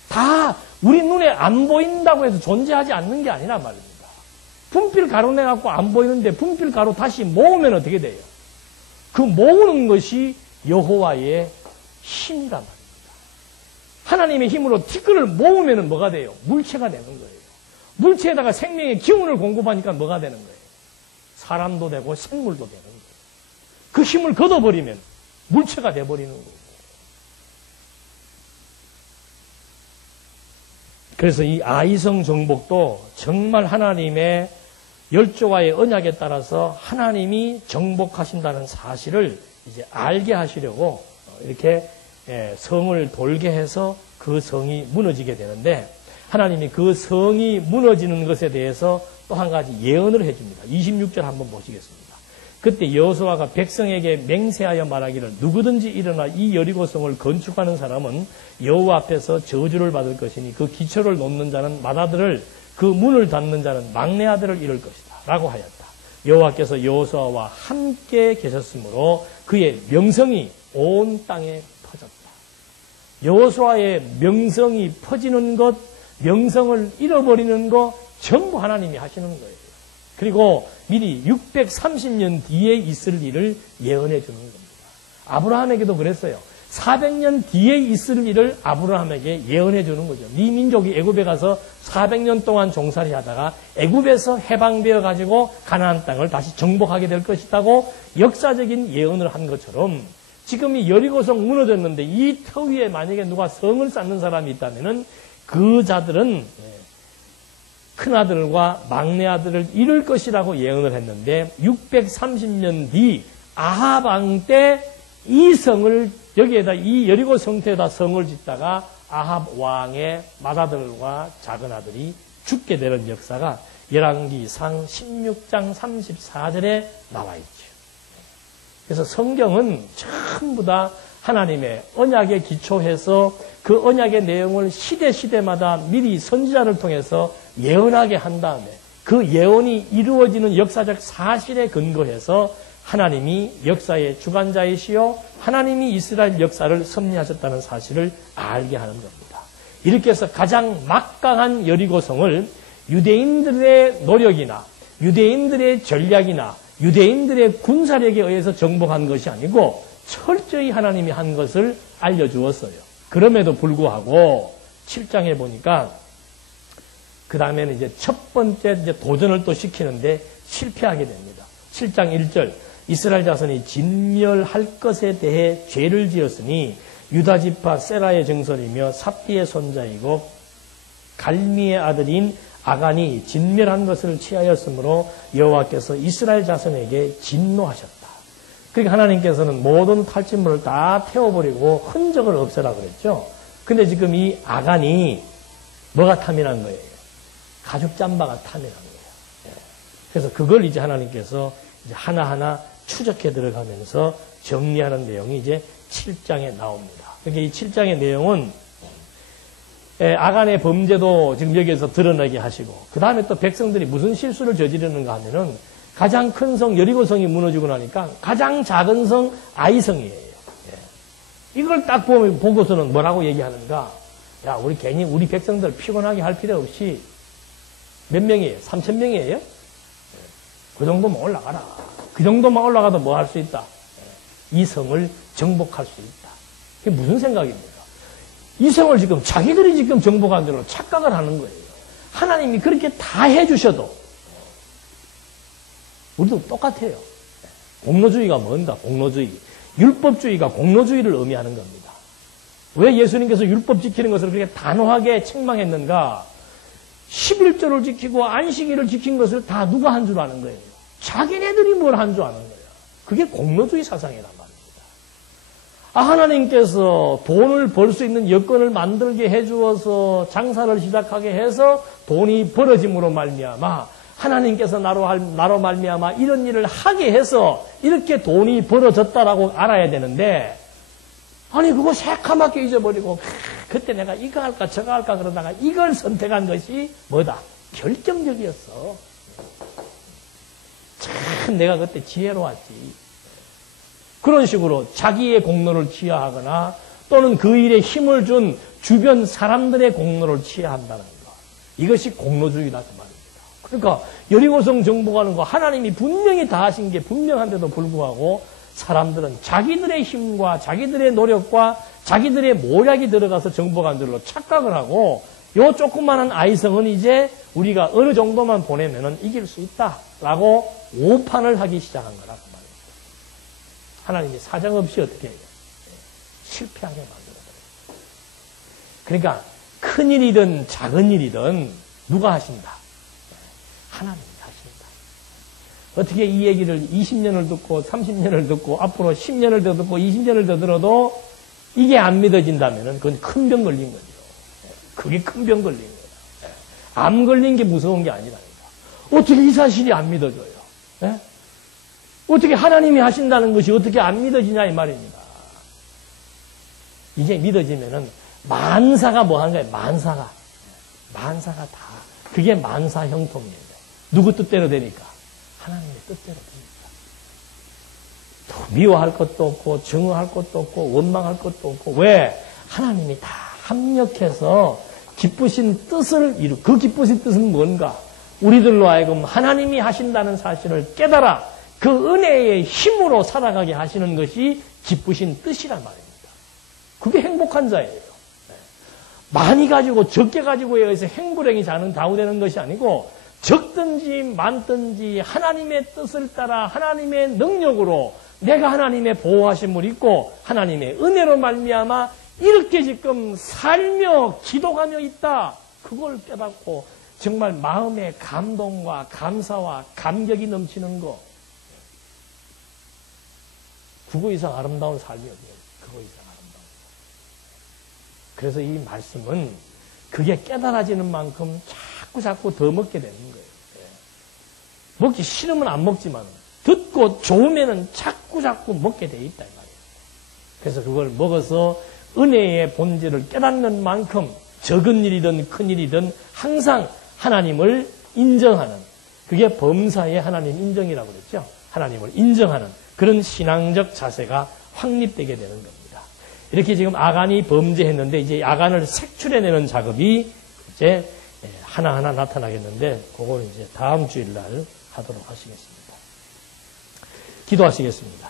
다 우리 눈에 안 보인다고 해서 존재하지 않는 게 아니란 말입니다. 분필 가루내갖고 안 보이는데 분필 가루 다시 모으면 어떻게 돼요? 그 모으는 것이 여호와의 힘이란 말입니다. 하나님의 힘으로 티끌을 모으면 뭐가 돼요? 물체가 되는 거예요. 물체에다가 생명의 기운을 공급하니까 뭐가 되는 거예요? 사람도 되고 생물도 되는 거예요. 그 힘을 걷어버리면 물체가 돼버리는 거고. 그래서 이 아이성 정복도 정말 하나님의 열조와의 언약에 따라서 하나님이 정복하신다는 사실을 이제 알게 하시려고 이렇게 성을 돌게 해서 그 성이 무너지게 되는데 하나님이 그 성이 무너지는 것에 대해서 또 한 가지 예언을 해줍니다. 26절 한번 보시겠습니다. 그때 여호수아가 백성에게 맹세하여 말하기를 누구든지 일어나 이 여리고성을 건축하는 사람은 여호와 앞에서 저주를 받을 것이니 그 기초를 놓는 자는 맏아들을 그 문을 닫는 자는 막내 아들을 잃을 것이다 라고 하였다. 여호와께서 여호수아와 함께 계셨으므로 그의 명성이 온 땅에 퍼졌다. 여호수아의 명성이 퍼지는 것, 명성을 잃어버리는 것 전부 하나님이 하시는 거예요. 그리고 미리 630년 뒤에 있을 일을 예언해 주는 겁니다. 아브라함에게도 그랬어요. 400년 뒤에 있을 일을 아브라함에게 예언해 주는 거죠. 네 민족이 애굽에 가서 400년 동안 종살이 하다가 애굽에서 해방되어 가지고 가나안 땅을 다시 정복하게 될 것이라고 역사적인 예언을 한 것처럼 지금 이 여리고성 무너졌는데 이 터 위에 만약에 누가 성을 쌓는 사람이 있다면은 그 자들은 큰아들과 막내아들을 잃을 것이라고 예언을 했는데 630년 뒤 아합 왕 때 이 성을 여기에다 이 여리고 성태에다 성을 짓다가 아합 왕의 맏아들과 작은아들이 죽게 되는 역사가 열왕기상 16장 34절에 나와 있죠. 그래서 성경은 전부 다 하나님의 언약에 기초해서 그 언약의 내용을 시대마다 미리 선지자를 통해서 예언하게 한 다음에 그 예언이 이루어지는 역사적 사실에 근거해서 하나님이 역사의 주관자이시요 하나님이 이스라엘 역사를 섭리하셨다는 사실을 알게 하는 겁니다. 이렇게 해서 가장 막강한 여리고성을 유대인들의 노력이나 유대인들의 전략이나 유대인들의 군사력에 의해서 정복한 것이 아니고 철저히 하나님이 한 것을 알려주었어요. 그럼에도 불구하고 7장에 보니까 그 다음에는 이제 첫 번째 이제 도전을 또 시키는데 실패하게 됩니다. 7장 1절 이스라엘 자손이 진멸할 것에 대해 죄를 지었으니 유다 지파 세라의 증손이며 삽디의 손자이고 갈미의 아들인 아간이 진멸한 것을 취하였으므로 여호와께서 이스라엘 자손에게 진노하셨다. 그러니까 하나님께서는 모든 탈진물을 다 태워버리고 흔적을 없애라 그랬죠. 근데 지금 이 아간이 뭐가 탐이란 거예요? 가죽 잠바가 탐이란 거예요. 그래서 그걸 이제 하나님께서 이제 하나하나 추적해 들어가면서 정리하는 내용이 이제 7장에 나옵니다. 그러니까 이 7장의 내용은 아간의 범죄도 지금 여기에서 드러나게 하시고 그 다음에 또 백성들이 무슨 실수를 저지르는가 하면은 가장 큰 성 여리고성이 무너지고 나니까 가장 작은 성 아이성이에요. 이걸 딱 보고서는 뭐라고 얘기하는가? 야, 우리 괜히 우리 백성들 피곤하게 할 필요 없이 몇 명이에요? 3,000명이에요? 그 정도만 올라가라. 그 정도만 올라가도 뭐 할 수 있다? 이 성을 정복할 수 있다. 그게 무슨 생각입니까? 이 성을 지금 자기들이 지금 정복한 줄로 착각을 하는 거예요. 하나님이 그렇게 다 해주셔도 우리도 똑같아요. 공로주의가 뭔가? 공로주의. 율법주의가 공로주의를 의미하는 겁니다. 왜 예수님께서 율법 지키는 것을 그렇게 단호하게 책망했는가? 11조를 지키고 안식일을 지킨 것을 다 누가 한 줄 아는 거예요? 자기네들이 뭘 한 줄 아는 거예요. 그게 공로주의 사상이란 말입니다. 하나님께서 돈을 벌 수 있는 여건을 만들게 해주어서 장사를 시작하게 해서 돈이 벌어짐으로 말미암아 하나님께서 나로 말미암아 이런 일을 하게 해서 이렇게 돈이 벌어졌다라고 알아야 되는데, 아니 그거 새카맣게 잊어버리고 그때 내가 이거 할까 저거 할까 그러다가 이걸 선택한 것이 뭐다? 결정적이었어. 참 내가 그때 지혜로웠지. 그런 식으로 자기의 공로를 취하하거나 또는 그 일에 힘을 준 주변 사람들의 공로를 취하한다는 거. 이것이 공로주의라는 말입니다. 그러니까 여리고성 정복하는 거 하나님이 분명히 다 하신 게 분명한데도 불구하고 사람들은 자기들의 힘과 자기들의 노력과 자기들의 모략이 들어가서 정복한 줄로 착각을 하고 요 조그마한 아이성은 이제 우리가 어느 정도만 보내면은 이길 수 있다라고 오판을 하기 시작한 거라고 말입니다. 하나님이 사정없이 어떻게 해요? 실패하게 만들어버려요. 그러니까 큰 일이든 작은 일이든 누가 하신다? 하나님이 하신다. 어떻게 이 얘기를 20년을 듣고 30년을 듣고 앞으로 10년을 더 듣고 20년을 더 들어도 이게 안 믿어진다면 그건 큰 병 걸린 거죠. 그게 큰 병 걸린 거야. 암 걸린 게 무서운 게 아니라니까. 어떻게 이 사실이 안 믿어져요? 예? 어떻게 하나님이 하신다는 것이 어떻게 안 믿어지냐 이 말입니다. 이게 믿어지면은 만사가 뭐 하는 거예요? 만사가 다 그게 만사 형통이에요. 누구 뜻대로 되니까? 하나님의 뜻대로 됩니다. 또 미워할 것도 없고 증오할 것도 없고 원망할 것도 없고. 왜? 하나님이 다 합력해서 기쁘신 뜻을 그 기쁘신 뜻은 뭔가? 우리들로 하여금 하나님이 하신다는 사실을 깨달아 그 은혜의 힘으로 살아가게 하시는 것이 기쁘신 뜻이란 말입니다. 그게 행복한 자예요. 많이 가지고 적게 가지고에 의해서 행불행이 자는 다우되는 것이 아니고 적든지 많든지 하나님의 뜻을 따라 하나님의 능력으로 내가 하나님의 보호하심을 입고 하나님의 은혜로 말미암아 이렇게 지금 살며 기도하며 있다. 그걸 깨닫고 정말 마음의 감동과 감사와 감격이 넘치는 거. 그거 이상 아름다운 삶이 어디예요? 그거 이상 아름다운 삶. 그래서 이 말씀은 그게 깨달아지는 만큼 자꾸 더 먹게 되는 거예요. 먹기 싫으면 안 먹지만 듣고 좋으면은 자꾸 먹게 돼 있다 이 말이에요. 그래서 그걸 먹어서 은혜의 본질을 깨닫는 만큼 적은 일이든 큰 일이든 항상 하나님을 인정하는, 그게 범사의 하나님 인정이라고 그랬죠. 하나님을 인정하는 그런 신앙적 자세가 확립되게 되는 겁니다. 이렇게 지금 아간이 범죄했는데 이제 아간을 색출해내는 작업이 이제 하나하나 나타나겠는데 그거는 이제 다음 주일날 하도록 하시겠습니다. 기도하시겠습니다.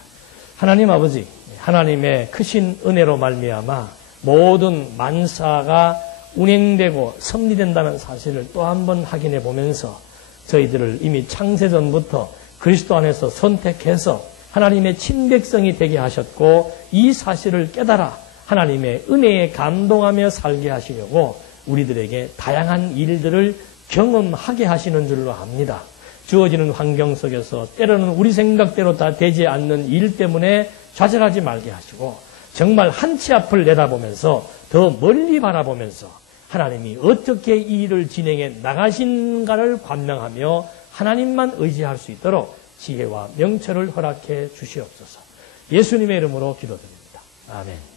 하나님 아버지, 하나님의 크신 은혜로 말미암아 모든 만사가 운행되고 섭리된다는 사실을 또 한 번 확인해 보면서 저희들을 이미 창세전부터 그리스도 안에서 선택해서 하나님의 친백성이 되게 하셨고 이 사실을 깨달아 하나님의 은혜에 감동하며 살게 하시려고 우리들에게 다양한 일들을 경험하게 하시는 줄로 압니다. 주어지는 환경 속에서 때로는 우리 생각대로 다 되지 않는 일 때문에 좌절하지 말게 하시고 정말 한치 앞을 내다보면서 더 멀리 바라보면서 하나님이 어떻게 이 일을 진행해 나가신가를 관망하며 하나님만 의지할 수 있도록 지혜와 명철을 허락해 주시옵소서. 예수님의 이름으로 기도드립니다. 아멘.